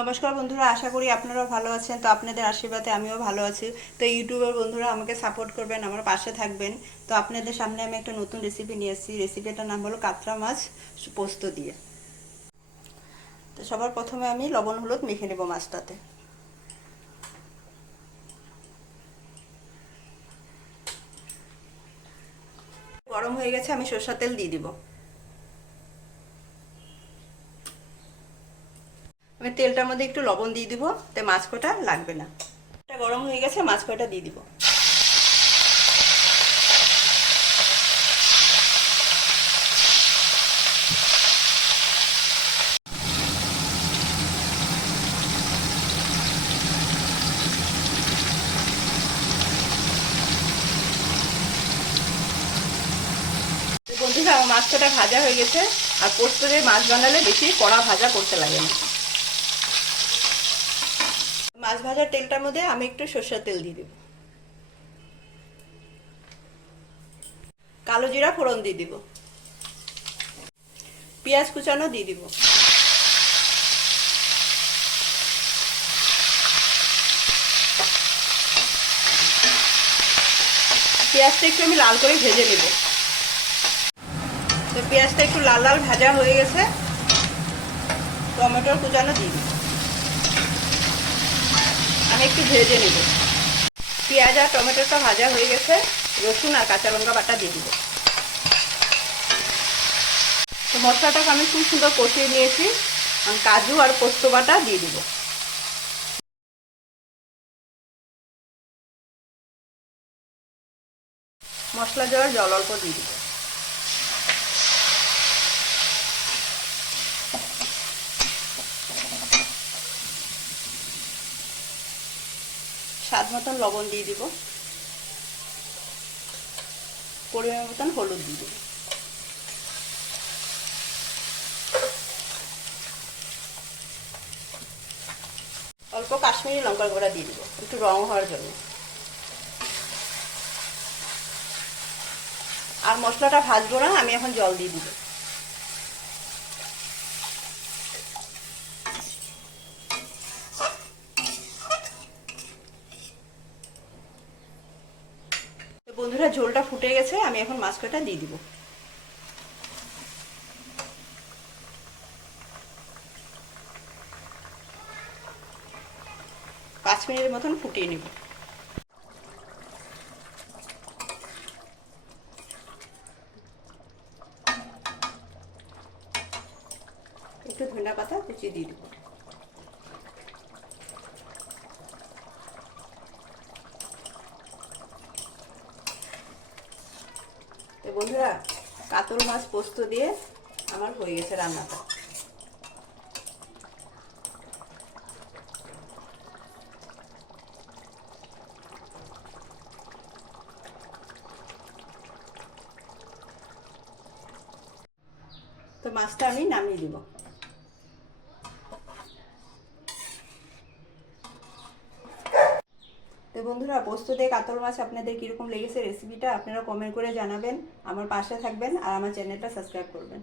নমস্কার বন্ধুরা, আশা করি আপনারাও ভালো আছেন। তো আপনাদের আশীর্বাদে আমিও ভালো আছি। তো ইউটিউবের বন্ধুরা আমাকে সাপোর্ট করবেন, আমার পাশে থাকবেন। তো আপনাদের সামনে আমি একটা নতুন রেসিপি নিয়ে এসেছি। রেসিপিটার নাম হলো কাতলা মাছ পোস্ত দিয়ে। তো সবার প্রথমে আমি লবণ হলুদ মেখে নেব মাছটাতে। গরম হয়ে গেছে, আমি সরষের তেল দিয়ে দিব। আমি তেলটার মধ্যে একটু লবণ দিয়ে দিব, তাই মাছ কটা লাগবে না। এটা গরম হয়ে গেছে, মাছ কটা দিয়ে দিব। বন্ধুরা, আমার মাছ কটা ভাজা হয়ে গেছে। আর পোস্ত দিয়ে মাছ বানালে বেশি কড়া ভাজা করতে লাগে না। মাছ ভাজার তেলটার মধ্যে আমি একটু সরষের তেল দিয়ে দিব। কালো জিরা ফোড়ন দিয়ে দিব। পেঁয়াজ কুচানো দিয়ে দিব। পেঁয়াজটা একটু আমি লাল করে ভেজে নেব। তো পেঁয়াজটা একটু লাল লাল ভাজা হয়ে গেছে, টমেটোর কুচানো দিয়ে দিব। আমি একটু ভেজে নেব। পেঁয়াজ আর টমেটোটা ভাজা হয়ে গেছে, রসুন আর কাঁচা লঙ্কা বাটা দিয়ে দিব। তো মশলাটাকে আমি খুব সুন্দর কষিয়ে নিয়েছি। কাজু আর পোস্ত বাটা দিয়ে দিব। মশলা দেওয়ার জল অল্প দিয়ে দিব। স্বাদ মতন লবণ দিয়ে দিব। পরিমাণ মতন হলুদ দিয়ে দিব। অল্প কাশ্মীরি লঙ্কার গুঁড়া দিয়ে দিব, একটু রং হওয়ার জন্য। আর মশলাটা ভাজবো না, আমি এখন জল দিয়ে দিব। বন্ধুরা, ঝোলটা ফুটে গেছে, আমি এখন মাছ কটা দিয়ে দিব। 5 মিনিটের মতন ফুটিয়ে নিব। একটু ধনিয়া পাতা কুচিয়ে দিয়ে দিব। তো বন্ধুরা, কাতল মাছ পোস্ত দিয়ে আমার হয়ে গেছে রান্নাটা। তো মাছটা আমি নামিয়ে দিব। তো বন্ধুরা, পোস্ত দিয়ে কাতল মাছ আপনাদের কীরকম লেগেছে রেসিপিটা আপনারা কমেন্ট করে জানাবেন। আমার পাশে থাকবেন আর আমার চ্যানেলটা সাবস্ক্রাইব করবেন।